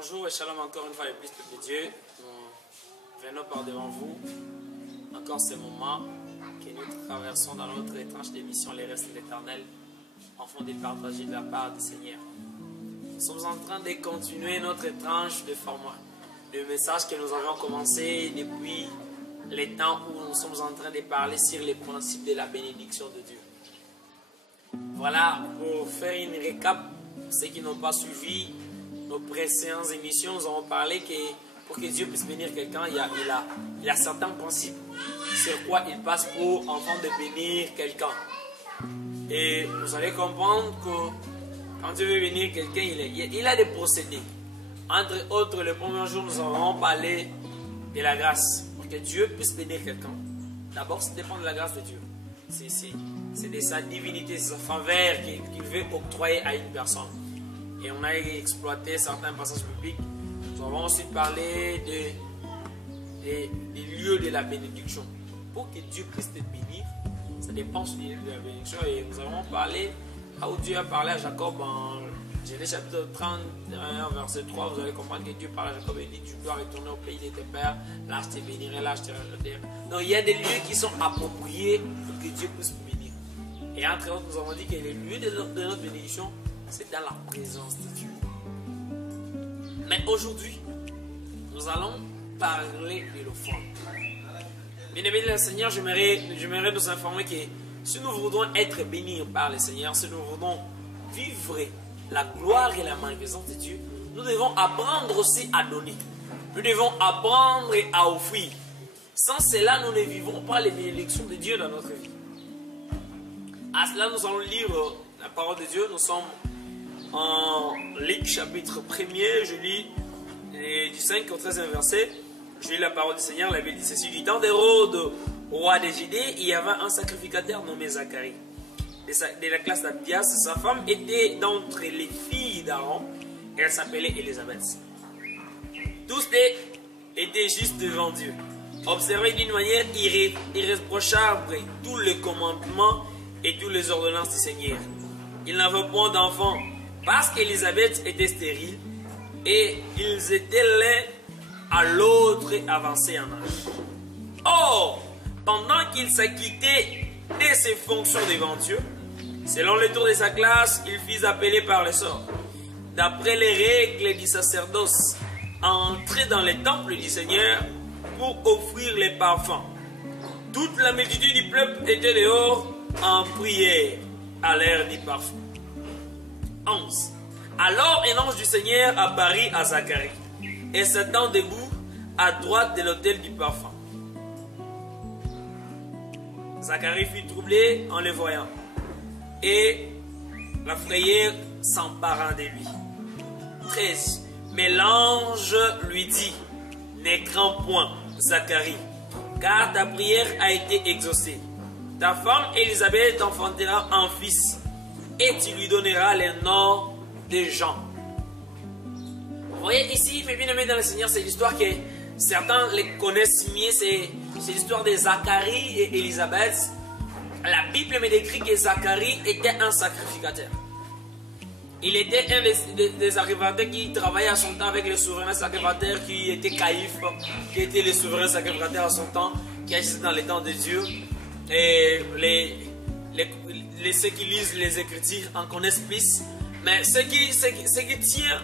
Bonjour et shalom encore une fois les plus de Dieu. Nous venons par devant vous. Encore ce moment que nous traversons dans notre étrange d'émission Les Restes de l'Éternel, afin de partager de la part du Seigneur. Nous sommes en train de continuer notre étrange de format, le message que nous avons commencé depuis les temps où nous sommes en train de parler sur les principes de la bénédiction de Dieu. Voilà, pour faire une récap, ceux qui n'ont pas suivi nos précédentes émissions, nous avons parlé que pour que Dieu puisse bénir quelqu'un, il y a certains principes sur quoi il passe pour enfant de bénir quelqu'un. Et vous allez comprendre que quand Dieu veut bénir quelqu'un, il a des procédés. Entre autres, le premier jour, nous avons parlé de la grâce. Pour que Dieu puisse bénir quelqu'un, d'abord, ça dépend de la grâce de Dieu. C'est de sa divinité, de sa faveur qu'il veut octroyer à une personne. Et on a exploité certains passages bibliques. Nous avons aussi parlé des lieux de la bénédiction. Pour que Dieu puisse te bénir, ça dépend du lieu de la bénédiction. Et nous avons parlé, là où Dieu a parlé à Jacob en Genèse chapitre 31, verset 3, vous allez comprendre que Dieu parle à Jacob et dit: tu dois retourner au pays de tes pères, là je te bénirai, là je te bénirai. Donc il y a des lieux qui sont appropriés pour que Dieu puisse bénir. Et entre autres, nous avons dit que les lieux de notre bénédiction, c'est dans la présence de Dieu. Mais aujourd'hui, nous allons parler de l'offrande. Bien-aimés le Seigneur, j'aimerais nous informer que si nous voulons être bénis par le Seigneur, si nous voulons vivre la gloire et la magnificence de Dieu, nous devons apprendre aussi à donner. Nous devons apprendre à offrir. Sans cela, nous ne vivons pas les bénédictions de Dieu dans notre vie. À cela, nous allons lire la parole de Dieu. Nous sommes en Luc chapitre 1er, je lis du 5 au 13e verset. Je lis la parole du Seigneur. La Bible dit ceci: du temps d'Hérode, roi des Judées, il y avait un sacrificateur nommé Zacharie, de la classe d'Abias. Sa femme était d'entre les filles d'Aaron et elle s'appelait Élisabeth. Tous étaient justes devant Dieu, observaient d'une manière irréprochable tous les commandements et toutes les ordonnances du Seigneur. Ils n'avaient point d'enfants parce qu'Élisabeth était stérile et ils étaient l'un à l'autre avancés en âge. Or, pendant qu'il s'acquittait de ses fonctions devant Dieu, selon le tour de sa classe, il fut appelé par le sort, d'après les règles du sacerdoce, à entrer dans le temple du Seigneur pour offrir les parfums. Toute la multitude du peuple était dehors en prière à l'heure du parfum. 11. Alors un ange du Seigneur apparut à Zacharie et s'étant debout à droite de l'autel du parfum. Zacharie fut troublé en le voyant et la frayeur s'empara de lui. 13. Mais l'ange lui dit: ne crains point, Zacharie, car ta prière a été exaucée. Ta femme Élisabeth enfantera un fils et tu lui donneras le nom de Jean. Vous voyez ici, mes bien-aimés dans le Seigneur, c'est l'histoire que certains les connaissent mieux, c'est l'histoire de Zacharie et Élisabeth. La Bible me décrit que Zacharie était un sacrificateur. Il était un des sacrificateurs qui travaillait à son temps avec le souverain sacrificateur qui était Caïphe, qui était le souverain sacrificateur à son temps, qui agissait dans les temps de Dieu. Et ceux qui lisent les Écritures en connaissent plus. Mais ce qui tient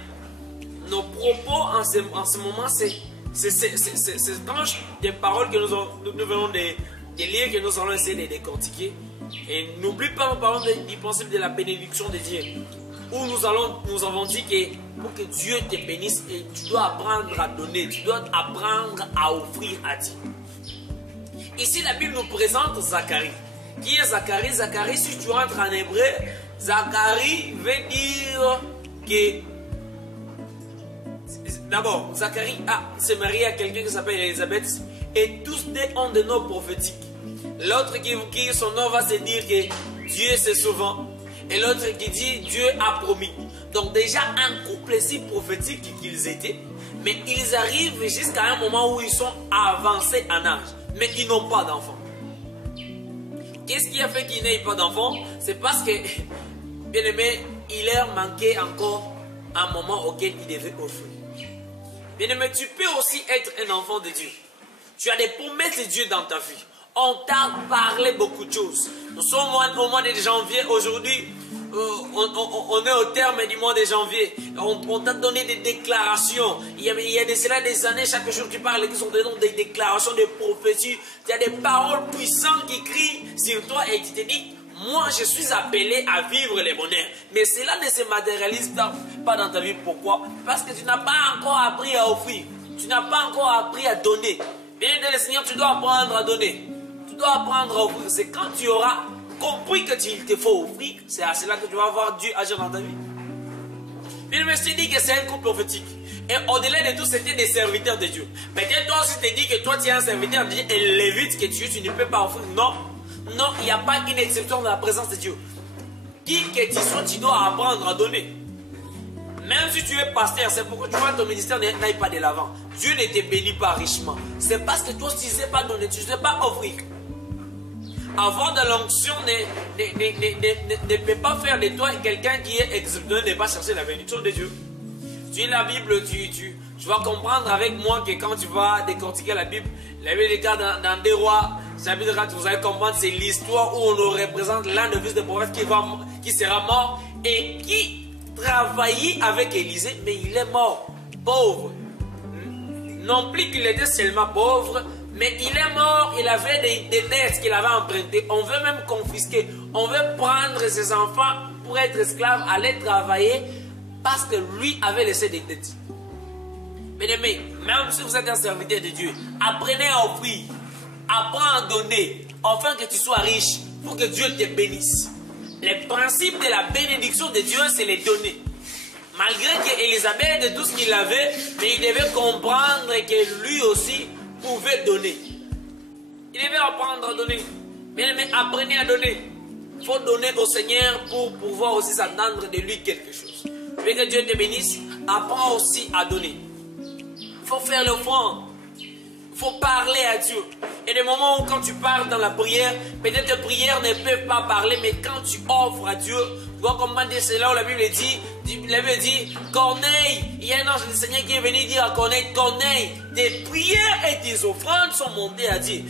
nos propos en ce moment, c'est cette tranche des paroles que nous venons de lire, que nous allons essayer de décortiquer. Et n'oublie pas, nous parlons du principe de la bénédiction de Dieu, où nous avons dit que pour que Dieu te bénisse, tu dois apprendre à donner, tu dois apprendre à offrir à Dieu. Ici, la Bible nous présente Zacharie. Qui est Zacharie? Zacharie, si tu rentres en hébreu, Zacharie veut dire que... D'abord, Zacharie s'est marié à quelqu'un qui s'appelle Élisabeth et tous deux ont des noms prophétiques. L'autre qui son nom va se dire que Dieu c'est souvent et l'autre qui dit Dieu a promis. Donc déjà un couple si prophétique qu'ils étaient, mais ils arrivent jusqu'à un moment où ils sont avancés en âge, mais ils n'ont pas d'enfants. Qu'est-ce qui a fait qu'ils n'aient pas d'enfants? C'est parce que, bien aimé, il leur manquait encore un moment auquel il devait offrir. Bien-aimé, tu peux aussi être un enfant de Dieu. Tu as des promesses de Dieu dans ta vie. On t'a parlé beaucoup de choses. Nous sommes au mois de janvier. Aujourd'hui, on est au terme du mois de janvier. On t'a donné des déclarations. Il y a de cela des années, chaque jour tu parles, qui sont des déclarations, des prophéties. Il y a des paroles puissantes qui crient sur toi et tu te dis, moi je suis appelé à vivre le bonheur. Mais cela ne se matérialise pas dans ta vie. Pourquoi? Parce que tu n'as pas encore appris à offrir. Tu n'as pas encore appris à donner. Bien de le Seigneur, tu dois apprendre à donner. Tu dois apprendre à offrir. C'est quand tu auras compris que il te faut offrir, c'est à cela que tu vas voir Dieu agir dans ta vie. Bien, je me suis dit que c'est un coup prophétique. Et au-delà de tout, c'était des serviteurs de Dieu. Peut-être toi aussi, tu te dis que toi, tu es un serviteur de Dieu et lévite que tu ne peux pas offrir. Non, non, il n'y a pas une exception dans la présence de Dieu. Qui que tu sois, tu dois apprendre à donner. Même si tu es pasteur, c'est pourquoi tu vois ton ministère n'aille pas de l'avant. Dieu ne te bénit pas richement. C'est parce que toi, tu ne sais pas donner, tu ne sais pas offrir. Avoir de l'onction ne peut pas faire de toi quelqu'un qui est exceptionnel, ne pas chercher la bénédiction de Dieu. Tu lis la Bible, tu vas comprendre avec moi que quand tu vas décortiquer la Bible déclare dans 2 Rois, chapitre 4, vous allez comprendre, c'est l'histoire où on nous représente l'un des fils de prophète qui sera mort et qui travaillait avec Élisée, mais il est mort, pauvre. Non plus qu'il était seulement pauvre, mais il est mort, il avait des dettes qu'il avait empruntées. On veut même confisquer, on veut prendre ses enfants pour être esclaves, aller travailler, parce que lui avait laissé des dettes. Bien-aimé, même si vous êtes un serviteur de Dieu, apprenez à offrir, apprends à donner, afin que tu sois riche, pour que Dieu te bénisse. Le principe de la bénédiction de Dieu, c'est les donner. Malgré qu'Élisabeth de tout ce qu'il avait, mais il devait comprendre que lui aussi pouvait donner. Il devait apprendre à donner. Bien aimé, apprenez à donner. Il faut donner au Seigneur pour pouvoir aussi s'attendre de lui quelque chose. Tu veux que Dieu te bénisse, apprends aussi à donner. Il faut faire l'offrande. Il faut parler à Dieu. Et des moments où quand tu parles dans la prière, peut-être que prière ne peut pas parler, mais quand tu offres à Dieu, tu vois comment c'est là où la Bible dit, Corneille, il y a un ange du Seigneur qui est venu dire à Corneille, Corneille, tes prières et tes offrandes sont montées à Dieu.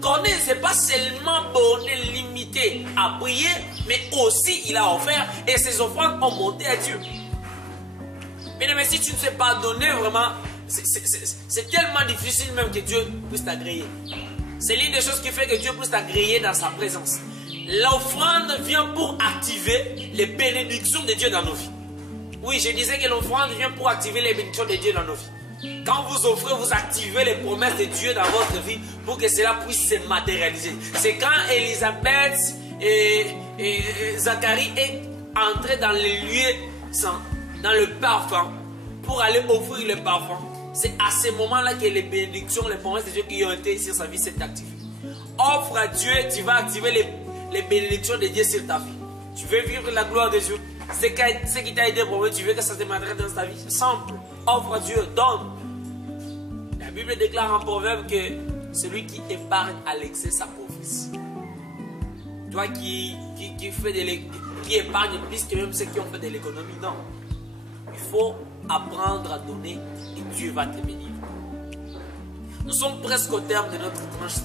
Corneille, ce n'est pas seulement borné, limité à prier, mais aussi il a offert et ses offrandes ont monté à Dieu. Mais si tu ne sais pas donner vraiment, c'est tellement difficile même que Dieu puisse t'agréer. C'est l'une des choses qui fait que Dieu puisse t'agréer dans sa présence. L'offrande vient pour activer les bénédictions de Dieu dans nos vies. Oui, je disais que l'offrande vient pour activer les bénédictions de Dieu dans nos vies. Quand vous offrez, vous activez les promesses de Dieu dans votre vie pour que cela puisse se matérialiser. C'est quand Élisabeth et Zacharie est entré dans les lieux saints, dans le parfum, pour aller offrir le parfum. C'est à ce moment-là que les bénédictions, les promesses de Dieu qui ont été sur sa vie s'est activées. Offre à Dieu, tu vas activer les bénédictions de Dieu sur ta vie. Tu veux vivre la gloire de Dieu. Ce qui t'a aidé pour eux, tu veux que ça te matérialise dans ta vie. C'est simple. Offre à Dieu, donne. La Bible déclare en proverbe que celui qui épargne à l'excès s'appauvrisse. Toi qui épargne plus que même ceux qui ont fait de l'économie, non. Il faut apprendre à donner et Dieu va te bénir. Nous sommes presque au terme de notre tranche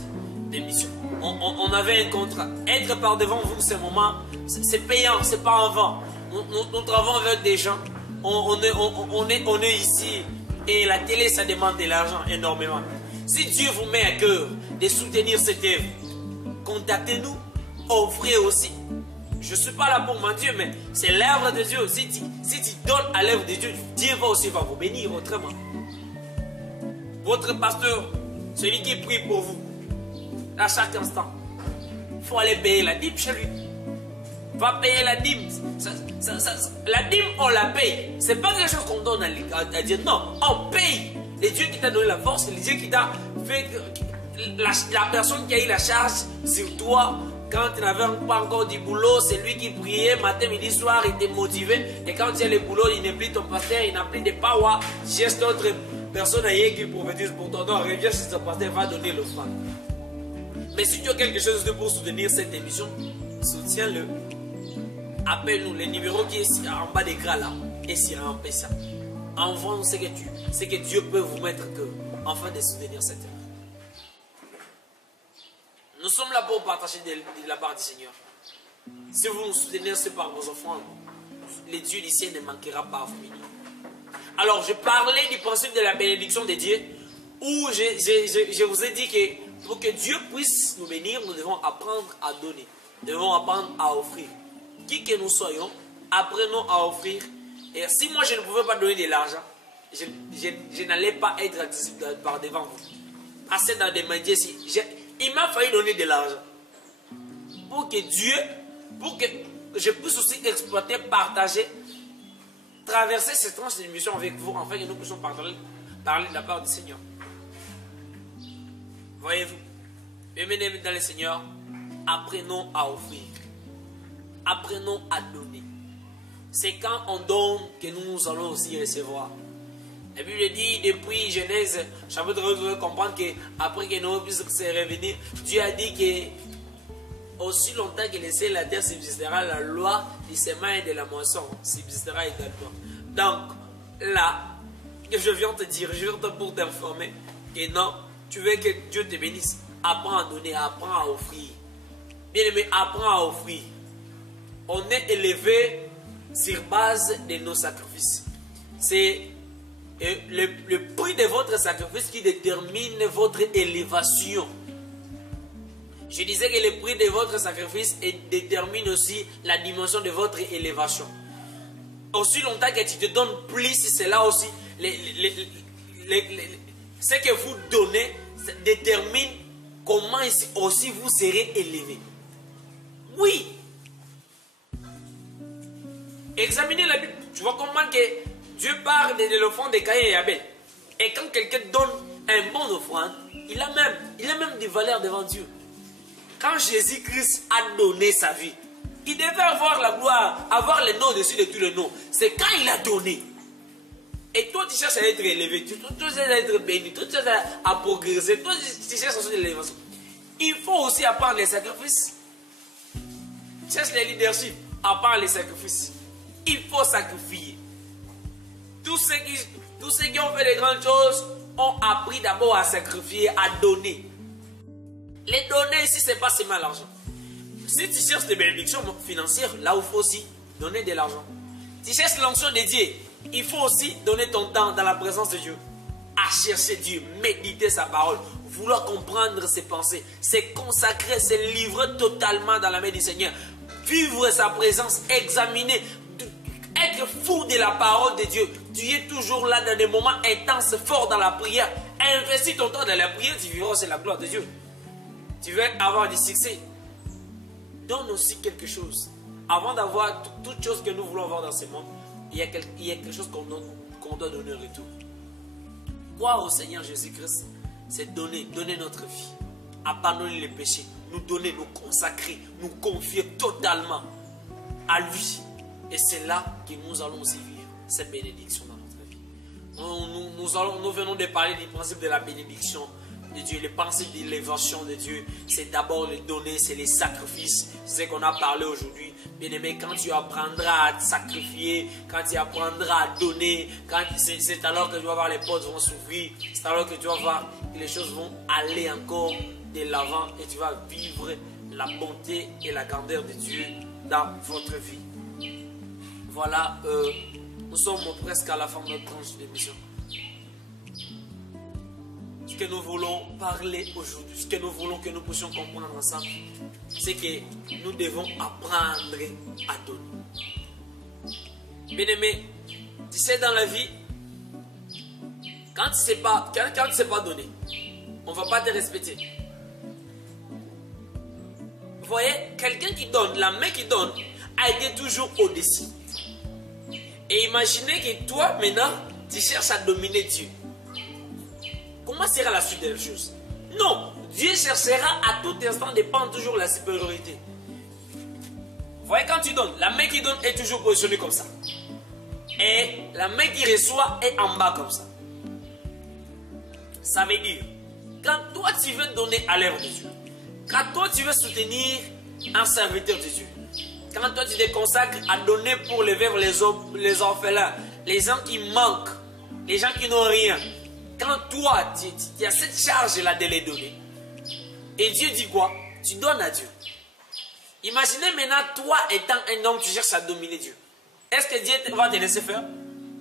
d'émission. On avait un contrat. Être par devant vous, ce moment, c'est payant, c'est pas en vain. Nous travaillons avec des gens. On est ici et la télé, ça demande de l'argent énormément. Si Dieu vous met à cœur de soutenir cette œuvre, contactez-nous, offrez aussi. Je ne suis pas là pour mentir, mais c'est l'œuvre de Dieu. Si tu donnes à l'œuvre de Dieu, Dieu va aussi vous bénir autrement. Votre pasteur, celui qui prie pour vous, à chaque instant, il faut aller payer la dîme chez lui. Va payer la dîme. La dîme, on la paye. Ce n'est pas quelque chose qu'on donne à Dieu. Non, on paye. C'est Dieu qui t'a donné la force, c'est Dieu qui t'a fait. La personne qui a eu la charge sur toi, quand tu n'avais pas encore du boulot, c'est lui qui priait matin, midi, soir, il était motivé. Et quand tu as le boulot, il n'est plus ton pasteur, il n'a plus de power. Cherche d'autres personnes ailleurs qui prophétisent pour ton nom. Reviens chez ton pasteur, va donner l'offrande. Mais si tu as quelque chose de pour soutenir cette émission, soutiens-le. Appelle-nous, le numéro qui est en bas d'écran là. et s'y remplit ça. Envoie ce que Dieu peut vous mettre que afin de soutenir cette œuvre. Nous sommes là pour partager de la part du Seigneur. Si vous nous soutenez, c'est par vos offrandes. Le Dieu du ciel ne manquera pas à vous bénir. Alors, je parlais du principe de la bénédiction de Dieu, où je vous ai dit que pour que Dieu puisse nous bénir, nous devons apprendre à donner. Nous devons apprendre à offrir. Qui que nous soyons, apprenons à offrir. Et si moi je ne pouvais pas donner de l'argent, je n'allais pas être accessible par devant vous. Passer dans des médias ici. Il m'a fallu donner de l'argent. Pour que Dieu, pour que je puisse aussi exploiter, partager, traverser cette tranche d'émission avec vous, afin que nous puissions parler de la part du Seigneur. Voyez-vous, bienvenue dans le Seigneur, apprenons à offrir. Apprenons à donner. C'est quand on donne que nous allons aussi recevoir. La Bible dit, depuis Genèse, chapitre 1, vous devez comprendre qu'après que Noé puisse se revenir, Dieu a dit que aussi longtemps que le ciel et la terre subsistera, la loi du semin et de la moisson subsistera également. Donc, là, je viens te dire, je viens pour t'informer que non, tu veux que Dieu te bénisse. Apprends à donner, apprends à offrir. Bien aimé, apprends à offrir. On est élevé sur base de nos sacrifices. C'est le prix de votre sacrifice qui détermine votre élévation. Je disais que le prix de votre sacrifice détermine aussi la dimension de votre élévation. Aussi longtemps que tu te donnes plus, c'est là aussi ce que vous donnez détermine comment aussi vous serez élevé. Oui. Examinez la Bible. Tu vas comprendre que Dieu parle de l'offrande de Caïn et Abel. Et quand quelqu'un donne un bon offrande, il a même des valeurs devant Dieu. Quand Jésus-Christ a donné sa vie, il devait avoir la gloire, avoir le nom dessus de tous les noms. C'est quand il a donné. Et toi, tu cherches à être élevé, tu cherches à être béni, tu cherches à progresser, toi, tu cherches à l'élévation. Il faut aussi apprendre les sacrifices. Tu cherches le leadership, apprendre les sacrifices. Il faut sacrifier. Tous ceux qui ont fait de grandes choses ont appris d'abord à sacrifier, à donner. Les donner ici, ce n'est pas seulement l'argent. Si tu cherches des bénédictions financières, là où il faut aussi donner de l'argent. Tu cherches l'onction de Dieu, il faut aussi donner ton temps dans la présence de Dieu. À chercher Dieu, méditer sa parole, vouloir comprendre ses pensées, se consacrer, se livrer totalement dans la main du Seigneur. Vivre sa présence, examiner, être fou de la parole de Dieu. Tu es toujours là dans des moments intenses, forts dans la prière. Investis ton temps dans la prière, tu vivras aussi la gloire de Dieu. Tu veux avoir du succès. Donne aussi quelque chose. Avant d'avoir toute chose que nous voulons avoir dans ce monde, il y a quelque chose qu'on doit donner en retour. Croire au Seigneur Jésus-Christ, c'est donner notre vie. Abandonner les péchés, nous donner, nous consacrer, nous confier totalement à lui. Et c'est là que nous allons aussi vivre cette bénédiction dans notre vie. Nous venons de parler du principe de la bénédiction de Dieu, le principe de l'élévation de Dieu. C'est d'abord le donner, c'est les sacrifices. C'est ce qu'on a parlé aujourd'hui. Bien aimé, quand tu apprendras à sacrifier, quand tu apprendras à donner, c'est alors que tu vas voir les portes vont s'ouvrir, c'est alors que tu vas voir que les choses vont aller encore de l'avant et tu vas vivre la bonté et la grandeur de Dieu dans votre vie. Voilà, nous sommes presque à la fin de notre tranche d'émission. Ce que nous voulons parler aujourd'hui, ce que nous voulons que nous puissions comprendre ensemble, c'est que nous devons apprendre à donner. Bien aimé, tu sais dans la vie, quand tu ne sais pas donner, on ne va pas te respecter. Vous voyez, quelqu'un qui donne, la main qui donne, a été toujours au-dessus. Et imaginez que toi, maintenant, tu cherches à dominer Dieu. Comment sera la suite des choses? Non, Dieu cherchera à tout instant de prendre toujours la supériorité. Vous voyez, quand tu donnes, la main qui donne est toujours positionnée comme ça. Et la main qui reçoit est en bas comme ça. Ça veut dire, quand toi tu veux donner à l'œuvre de Dieu, quand toi tu veux soutenir un serviteur de Dieu, Quand toi tu te consacres à donner pour les veuves, les orphelins, les gens qui manquent, les gens qui n'ont rien. Quand toi, tu as cette charge-là de les donner. Et Dieu dit quoi? Tu donnes à Dieu. Imaginez maintenant, toi étant un homme, tu cherches à dominer Dieu. Est-ce que Dieu va te laisser faire?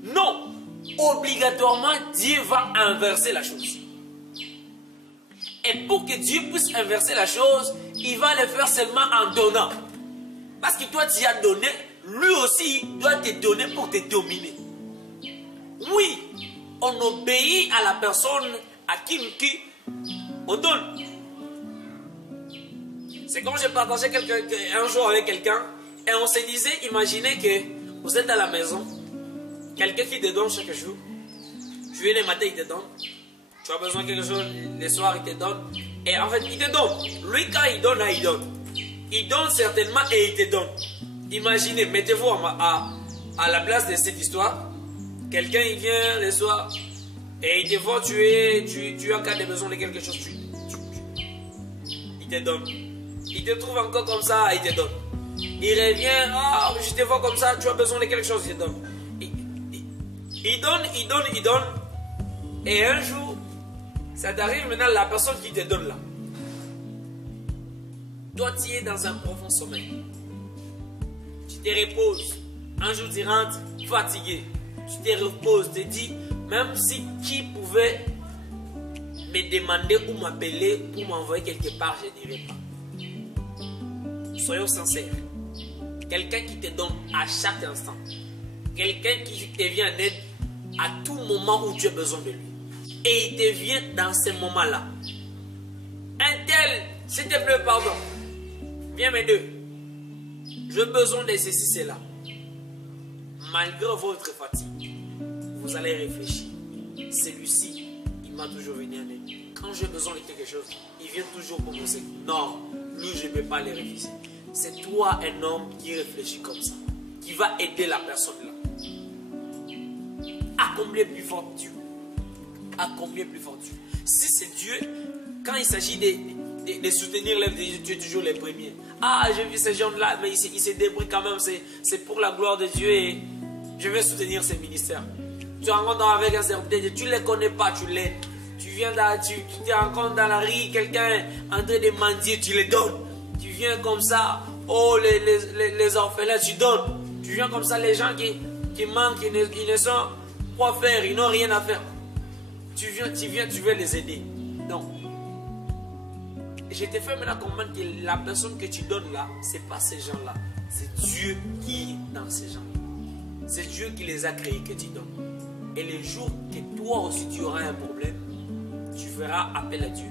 Non. Obligatoirement, Dieu va inverser la chose. Et pour que Dieu puisse inverser la chose, il va le faire seulement en donnant. Parce que toi, tu as donné, lui aussi doit te donner pour te dominer. Oui, on obéit à la personne à qui on donne. C'est comme je partageais un jour avec quelqu'un et on se disait, imaginez que vous êtes à la maison, quelqu'un qui te donne chaque jour, tu viens le matin, il te donne, tu as besoin de quelque chose, le soir, il te donne, et en fait, il te donne. Lui, quand il donne, là, il donne. Il donne certainement et il te donne. Imaginez, mettez-vous à la place de cette histoire, quelqu'un, il vient le soir, et il te voit, tu as cas de besoin de quelque chose, il te donne. Il te trouve encore comme ça, il te donne. Il revient, ah, je te vois comme ça, tu as besoin de quelque chose, il te donne. Il donne. Et un jour, ça t'arrive maintenant, la personne qui te donne là. Toi, tu es dans un profond sommeil. Tu te reposes. Un jour, tu rentres fatigué. Tu te reposes, tu te dis, même si qui pouvait me demander ou m'appeler pour m'envoyer quelque part, je ne dirais pas. Soyons sincères. Quelqu'un qui te donne à chaque instant. Quelqu'un qui te vient en aide à tout moment où tu as besoin de lui. Et il te vient dans ce moment-là. Un tel, s'il te plaît, pardon. Viens m'aider. J'ai besoin de ceci, cela. Malgré votre fatigue, vous allez réfléchir. Celui-ci, il m'a toujours venu en aide. Quand j'ai besoin de quelque chose, il vient toujours pour me dire non, lui, je ne peux pas les refuser. C'est toi, un homme, qui réfléchit comme ça, qui va aider la personne là. À combien plus fort Dieu? À combien plus fort Dieu? Si c'est Dieu, quand il s'agit de soutenir l'œuvre de Dieu, tu es toujours les premiers. Ah, j'ai vu ces gens-là, mais ils se débrouillent quand même, c'est pour la gloire de Dieu et je vais soutenir ces ministères. Tu rencontres avec un certain Dieu, tu ne les connais pas, tu l'aides. Tu viens tu te rencontres dans la rue, quelqu'un en train de mendier, tu les donnes. Tu viens comme ça, oh les orphelins, tu donnes. Tu viens comme ça, les gens qui manquent, ils ne sont quoi faire, ils n'ont rien à faire. Tu veux les aider. Donc, je te fais maintenant comprendre que la personne que tu donnes là, ce n'est pas ces gens-là. C'est Dieu qui est dans ces gens-là. C'est Dieu qui les a créés que tu donnes. Et le jour que toi aussi tu auras un problème, tu feras appel à Dieu.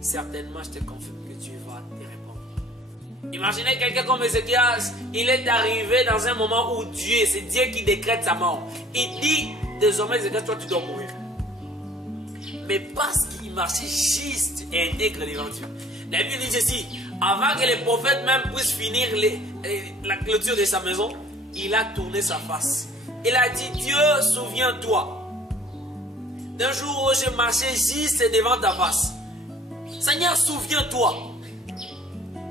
Certainement, je te confirme que Dieu va te répondre. Imaginez quelqu'un comme Ézéchias, il est arrivé dans un moment où c'est Dieu qui décrète sa mort. Il dit, désormais Ézéchias, toi tu dois mourir. Mais parce qu'il marchait juste et intègre devant Dieu. La Bible dit ceci, avant que les prophètes même puissent finir la clôture de sa maison, il a tourné sa face. Il a dit, Dieu, souviens-toi d'un jour où j'ai marché juste devant ta face. Seigneur, souviens-toi.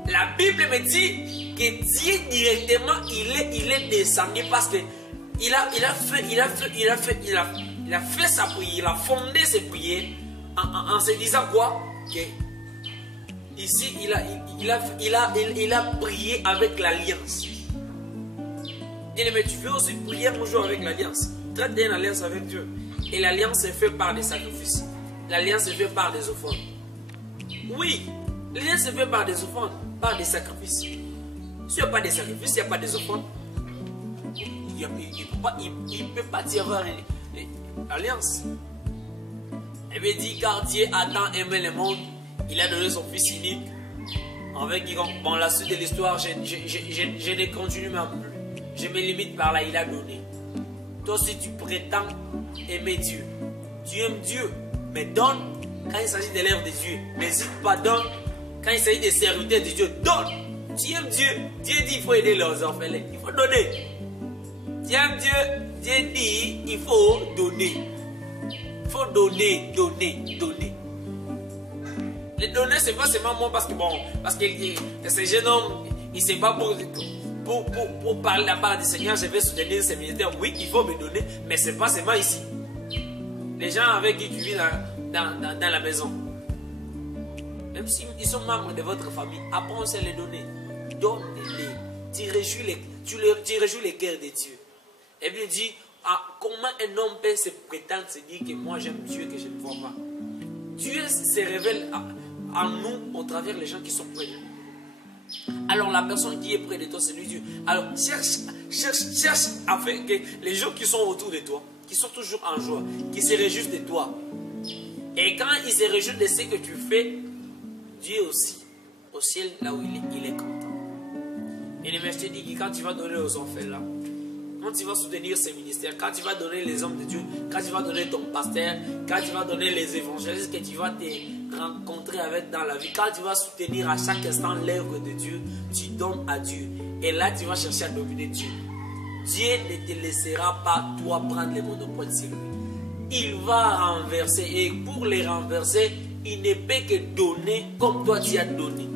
La Bible me dit que Dieu directement, il est descendu parce que il a fait sa prière, il a fondé ses prières en se disant quoi? Que ici, il a prié avec l'alliance. Mais tu veux aussi prier un jour avec l'alliance. Traite une alliance avec Dieu. Et l'alliance est faite par des sacrifices. L'alliance est faite par des offrandes. Oui, l'alliance est faite par des offrandes, par des sacrifices. S'il n'y a pas de sacrifices, il n'y a pas des offrandes. Il ne peut pas y avoir l'alliance. Et bien dit, car Dieu a tant aimé le monde, il a donné son Fils unique. Avec bon, la suite de l'histoire, je ne continue même plus. Je me limite par là, il a donné. Toi aussi tu prétends aimer Dieu. Tu aimes Dieu, mais donne quand il s'agit de l'œuvre de Dieu. N'hésite pas, donne. Quand il s'agit des serviteurs de Dieu, donne. Tu aimes Dieu. Dieu dit qu'il faut aider les orphelins. Il faut donner. Tu aimes Dieu. Dieu dit il faut donner. Il faut donner, donner, donner. Les donner, c'est pas seulement moi parce que bon, parce que ce jeune homme, il ne sait pas pour pour parler la part du Seigneur, je vais soutenir ces militaires. Oui, il faut me donner, mais ce n'est pas seulement ici. Les gens avec qui tu vis dans la maison, même s'ils sont membres de votre famille, après on sait les donner. Donne-les. Tu réjouis les cœurs de Dieu. Et bien dit, comment un homme peut se prétendre se dire que moi j'aime Dieu que je ne vois pas. Dieu se révèle en nous au travers les gens qui sont près de nous. Alors la personne qui est près de toi, c'est lui Dieu. Alors cherche afin que les gens qui sont autour de toi, qui sont toujours en joie, qui se réjouissent de toi. Et quand ils se réjouissent de ce que tu fais, Dieu aussi, au ciel, là où il est content. Et je te dis que quand tu vas donner aux enfants là, quand tu vas soutenir ces ministères, quand tu vas donner les hommes de Dieu, quand tu vas donner ton pasteur, quand tu vas donner les évangélistes que tu vas te rencontrer avec dans la vie, quand tu vas soutenir à chaque instant l'œuvre de Dieu, tu donnes à Dieu. Et là, tu vas chercher à dominer Dieu. Dieu ne te laissera pas, toi, prendre les monopoles sur lui. Il va renverser. Et pour les renverser, il ne peut que donner comme toi tu as donné.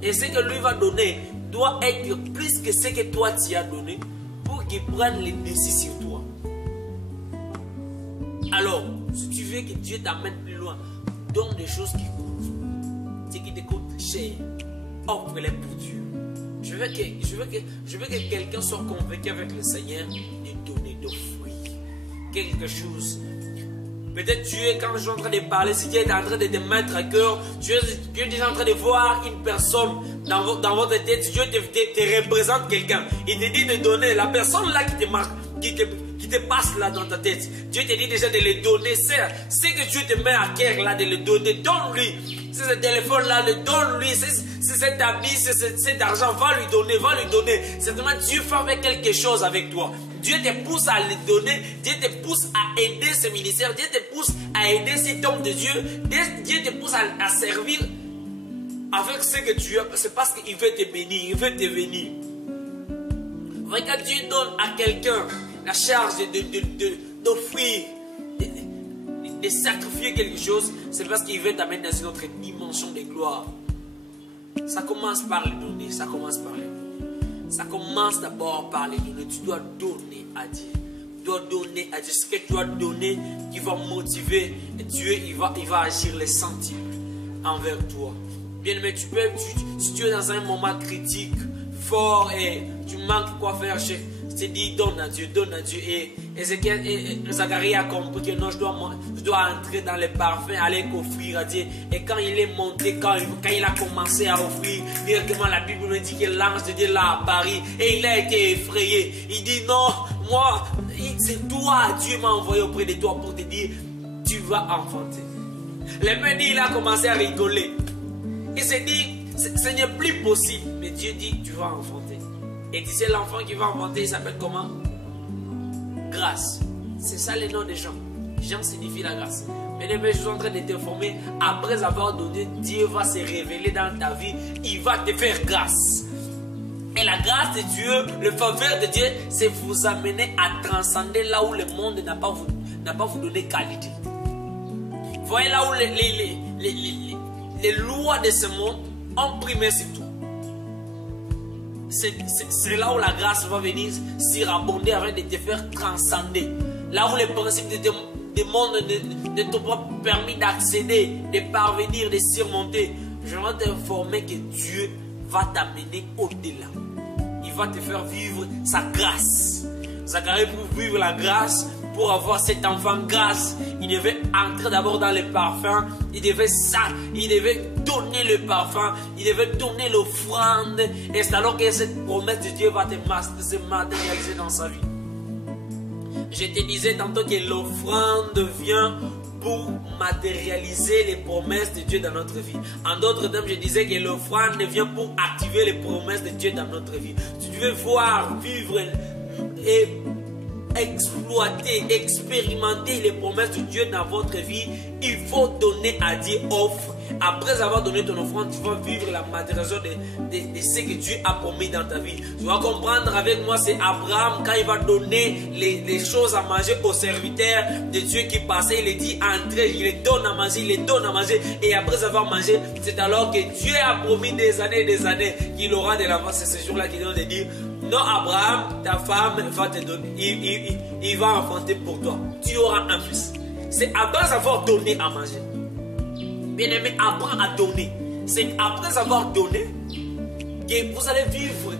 Et ce que lui va donner doit être plus que ce que toi tu as donné pour qu'il prenne les décisions sur toi. Alors, si tu veux que Dieu t'amène plus loin, donne des choses qui coûtent. Ce qui te coûte cher, offre-les pour Dieu. Je veux que quelqu'un soit convaincu avec le Seigneur de donner, d'offrir quelque chose. Peut-être Dieu, quand je suis en train de parler, si Dieu est en train de te mettre à cœur, Dieu est en train de voir une personne dans votre tête, Dieu te représente quelqu'un. Il te dit de donner la personne là qui te marque, qui te passe là dans ta tête. Dieu te dit déjà de le donner. C'est que Dieu te met à cœur là de le donner. Donne-lui. C'est ce téléphone là, donne-lui. C'est cet habit, c'est cet argent. Va lui donner. Certainement Dieu fait avec quelque chose avec toi. Dieu te pousse à le donner. Dieu te pousse à aider ce ministère. Dieu te pousse à aider cet homme de Dieu. Dieu te pousse à servir avec ce que tu as. C'est parce qu'il veut te bénir. Il veut te bénir. Quand Dieu donne à quelqu'un la charge d'offrir, de sacrifier quelque chose, c'est parce qu'il veut t'amener dans une autre dimension de gloire. Ça commence par le donner. Ça commence d'abord par le donner. Tu dois donner à Dieu. Tu dois donner à Dieu. Ce que tu dois donner qui va motiver Dieu, il va agir les centimes envers toi. Bien aimé, si tu es dans un moment critique, fort et tu manques quoi faire, je te dis donne à Dieu. Et Zacharie a compris que non, je dois entrer dans les parfums, aller offrir à Dieu. Et quand il est monté, quand il a commencé à offrir, directement la Bible me dit que l'ange de Dieu l'a apparu et il a été effrayé. Il dit non, moi, c'est toi, Dieu m'a envoyé auprès de toi pour te dire, tu vas enfanter. Le maître, il a commencé à rigoler. Il s'est dit, ce n'est plus possible. Mais Dieu dit, tu vas enfanter. Et tu sais, l'enfant qui va enfanter, il s'appelle comment? Grâce. C'est ça le nom des gens. Jean signifie la grâce. Mais je suis en train de t'informer. Après avoir donné, Dieu va se révéler dans ta vie. Il va te faire grâce. Et la grâce de Dieu, le faveur de Dieu, c'est vous amener à transcender là où le monde n'a pas vous donné qualité. Vous voyez là où les lois de ce monde ont primé sur tout. C'est là où la grâce va venir surabonder afin de te faire transcender. Là où les principes du monde ne t'ont pas permis d'accéder, de parvenir, de surmonter. Je vais t'informer que Dieu va t'amener au-delà. Il va te faire vivre sa grâce. Zacharie, pour vivre la grâce, pour avoir cet enfant grâce, il devait entrer d'abord dans le parfum. Il devait donner le parfum. Il devait donner l'offrande. Et c'est alors que cette promesse de Dieu va se matérialiser dans sa vie. Je te disais tantôt que l'offrande vient pour matérialiser les promesses de Dieu dans notre vie. En d'autres termes, je disais que l'offrande vient pour activer les promesses de Dieu dans notre vie. Si tu veux voir, vivre et exploiter, expérimenter les promesses de Dieu dans votre vie, il faut donner à Dieu offre. Après avoir donné ton offrande, tu vas vivre la matérialisation de ce que Dieu a promis dans ta vie. Tu vas comprendre avec moi, c'est Abraham, quand il va donner les choses à manger aux serviteurs de Dieu qui passaient, il dit entrez, il les donne à manger, il les donne à manger. Et après avoir mangé, c'est alors que Dieu a promis des années qu'il aura de l'enfant. C'est ce jour-là qu'il doit te dire non, Abraham, ta femme va te donner, il va enfanter pour toi. Tu auras un fils. C'est après avoir donné à manger. Bien-aimé, apprends à donner. C'est après avoir donné que vous allez vivre,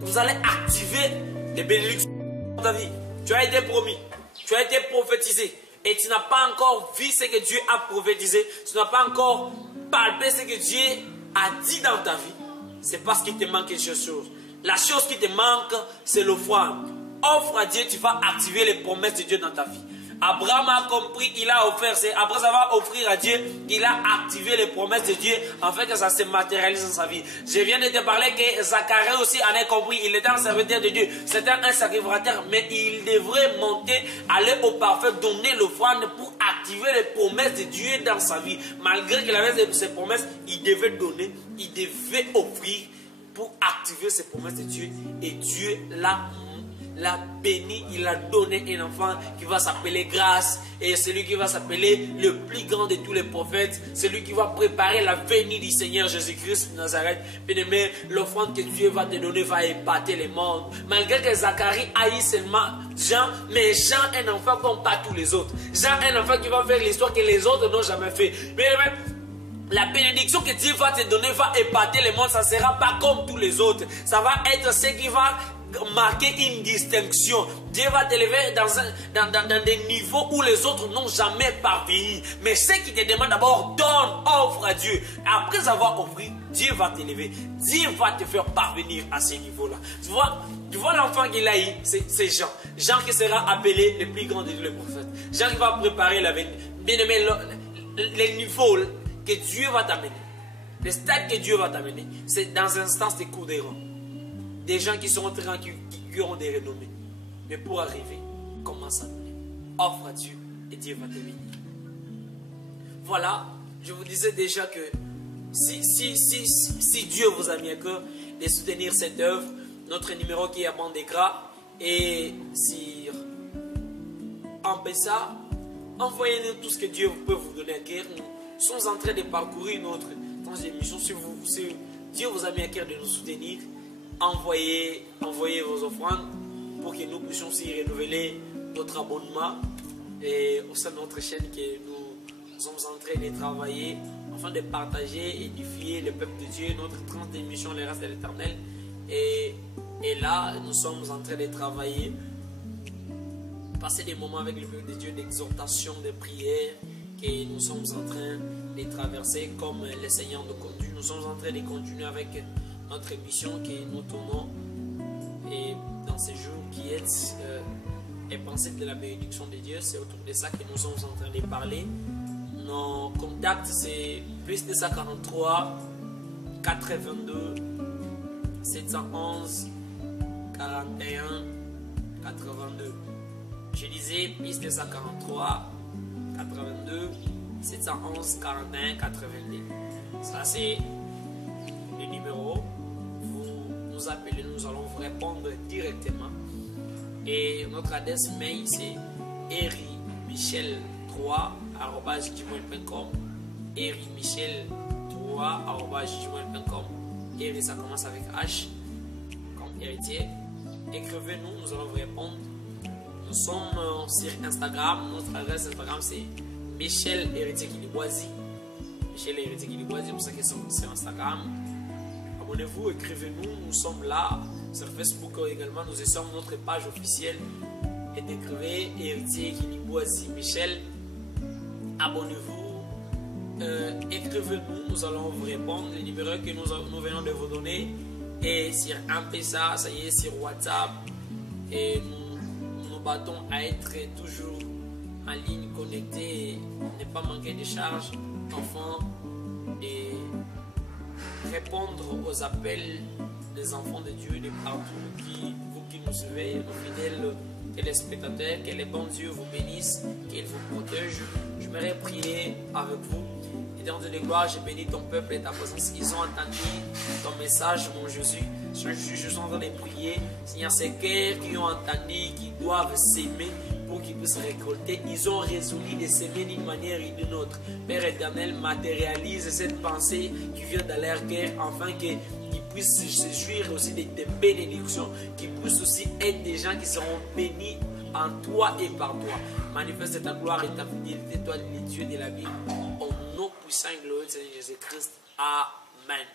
vous allez activer les bénédictions dans ta vie. Tu as été promis, tu as été prophétisé et tu n'as pas encore vu ce que Dieu a prophétisé. Tu n'as pas encore palpé ce que Dieu a dit dans ta vie. C'est parce qu'il te manque quelque chose. La chose qui te manque, c'est l'offrande. Offre à Dieu, tu vas activer les promesses de Dieu dans ta vie. Abraham a compris, il a offert, c'est après avoir offert à Dieu, il a activé les promesses de Dieu afin que ça se matérialise dans sa vie. Je viens de te parler que Zacharie aussi en a compris, il était un serviteur de Dieu, c'était un sacrificateur, mais il devrait monter, aller au parfait, donner l'offrande pour activer les promesses de Dieu dans sa vie. Malgré qu'il avait ses promesses, il devait donner, il devait offrir pour activer ces promesses de Dieu, et Dieu l'a béni, il a donné un enfant qui va s'appeler Grâce, et celui qui va s'appeler le plus grand de tous les prophètes, celui qui va préparer la venue du Seigneur Jésus-Christ de Nazareth. Bien-aimé, l'offrande que Dieu va te donner va épater les mondes. Malgré que Zacharie haït seulement Jean, mais Jean un enfant comme pas tous les autres. Jean un enfant qui va faire l'histoire que les autres n'ont jamais fait. Bien-aimé, la bénédiction que Dieu va te donner va épater les mondes. Ça ne sera pas comme tous les autres. Ça va être ce qui va marquer une distinction. Dieu va t'élever dans des niveaux où les autres n'ont jamais parvenu. Mais ce qui te demande d'abord, donne, offre à Dieu. Après avoir offert, Dieu va t'élever. Dieu va te faire parvenir à ce niveau-là. Tu vois l'enfant qu'il a eu, c'est Jean. Jean qui sera appelé le plus grand de tous les prophètes. Jean qui va préparer l'avenir. Bien aimé, les niveaux que Dieu va t'amener, les stades que Dieu va t'amener, c'est dans un instance des coups des rangs. Des gens qui sont en train, qui ont des renommées. Mais pour arriver, commence à donner. Offre à Dieu et Dieu va te bénir. Voilà, je vous disais déjà que si Dieu vous a mis à cœur de soutenir cette œuvre, notre numéro qui est à bande d'écran et sur M-Pesa, envoyez-nous tout ce que Dieu peut vous donner à cœur. Nous sommes en train de parcourir notre émission. Si Dieu vous a mis à cœur de nous soutenir, envoyez vos offrandes pour que nous puissions aussi renouveler notre abonnement et au sein de notre chaîne que nous sommes en train de travailler afin de partager et édifier le peuple de Dieu, notre 30e émission Les Races de l'Éternel. Et là, nous sommes en train de travailler, passer des moments avec le peuple de Dieu d'exhortation, de prière, que nous sommes en train de traverser comme le Seigneur nous conduit. Nous sommes en train de continuer avec notre émission que nous tournons et dans ces jours qui est pensée de la bénédiction de Dieu. C'est autour de ça que nous sommes en train de parler. Nos contacts, c'est plus 243 422 711 41 82. Je disais plus 243 82 711 41 82. Ça c'est le numéro. Vous nous appelez, nous allons vous répondre directement. Et notre adresse mail c'est erimichel3@gmail.com. erimichel3@gmail.com. Eri, ça commence avec H comme héritier. Écrivez-nous, nous allons vous répondre. Nous sommes sur Instagram. Notre adresse Instagram c'est Michel Héritier Kiliboisi. Michel Héritier Kiliboisi, c'est pour ça que c'est sur Instagram. Abonnez-vous, écrivez-nous, nous sommes là. Sur Facebook également, nous sommes notre page officielle. Et écrivez Héritier Kiliboisi Michel. Abonnez-vous, écrivez-nous, nous allons vous répondre. Le numéro que nous venons de vous donner est sur M-Pesa, ça y est, sur WhatsApp. Et nous battons à être toujours en ligne, connecté, et ne pas manquer de charge afin de répondre aux appels des enfants de Dieu de partout, vous qui nous suivez, nos fidèles téléspectateurs, que le bon Dieu vous bénisse, qu'il vous protège. J'aimerais prier avec vous. Éternel Dieu de gloire, je bénis ton peuple et ta présence. Ils ont entendu ton message, mon Jésus. Je suis en train de prier. Seigneur, ces cœurs qui ont entendu, qui doivent s'aimer pour qu'ils puissent récolter, ils ont résolu de s'aimer d'une manière ou d'une autre. Père éternel, matérialise cette pensée qui vient dans leur cœur, afin qu'ils puissent se jouir aussi de tes bénédictions, qu'ils puissent aussi être des gens qui seront bénis en toi et par toi. Manifeste ta gloire et ta fidélité, toi, le Dieu de la vie. Au nom puissant et glorieux de Seigneur Jésus-Christ. Amen.